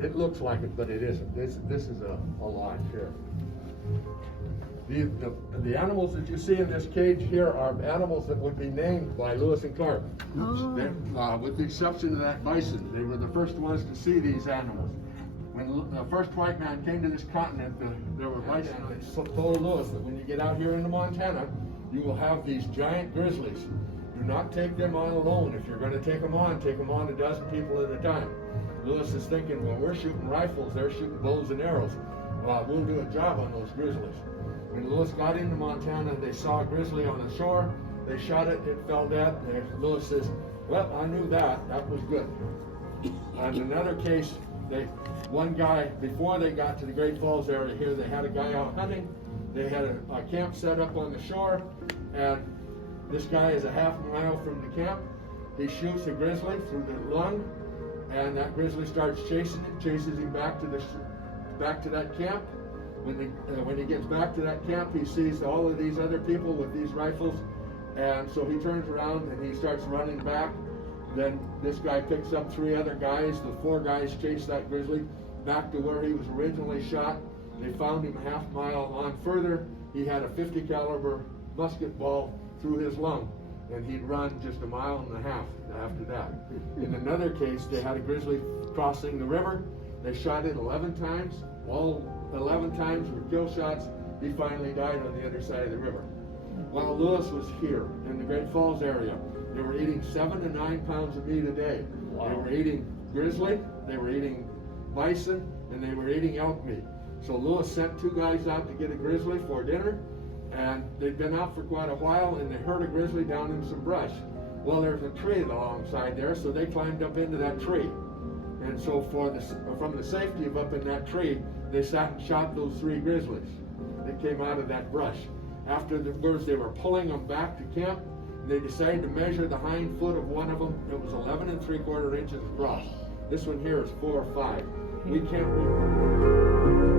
It looks like it, but it isn't. This is a lodge here. The animals that you see in this cage here are animals that would be named by Lewis and Clark. Oh. With the exception of that bison, they were the first ones to see these animals. When the first white man came to this continent, there were bison. They told Lewis that when you get out here into Montana, you will have these giant grizzlies. Do not take them on alone. If you're going to take them on a dozen people at a time. Lewis is thinking, well, we're shooting rifles, they're shooting bows and arrows. We'll do a job on those grizzlies. When Lewis got into Montana, they saw a grizzly on the shore. They shot it, it fell dead. And Lewis says, well, I knew that was good. And another case, one guy, before they got to the Great Falls area here, they had a guy out hunting. They had a camp set up on the shore, and this guy is a half mile from the camp. He shoots a grizzly through the lung, and that grizzly starts chasing him, chases him back to that camp. When he gets back to that camp, he sees all of these other people with these rifles, and so he turns around and he starts running back. Then this guy picks up 3 other guys. The 4 guys chase that grizzly back to where he was originally shot. They found him a half mile on further. He had a 50 caliber musket ball through his lung, and he'd run just 1.5 miles after that. In another case, they had a grizzly crossing the river. They shot it 11 times. All 11 times were kill shots. He finally died on the other side of the river. While Lewis was here in the Great Falls area, they were eating 7 to 9 pounds of meat a day. Wow. They were eating grizzly, they were eating bison, and they were eating elk meat. So Lewis sent 2 guys out to get a grizzly for dinner, and they'd been out for quite a while, and they heard a grizzly down in some brush. Well, there's a tree alongside there, so they climbed up into that tree. And so from the safety of up in that tree, they sat and shot those 3 grizzlies that came out of that brush. Afterwards, they were pulling them back to camp. They decided to measure the hind foot of one of them. It was 11 3/4 inches across. This one here is 4 or 5. We can't.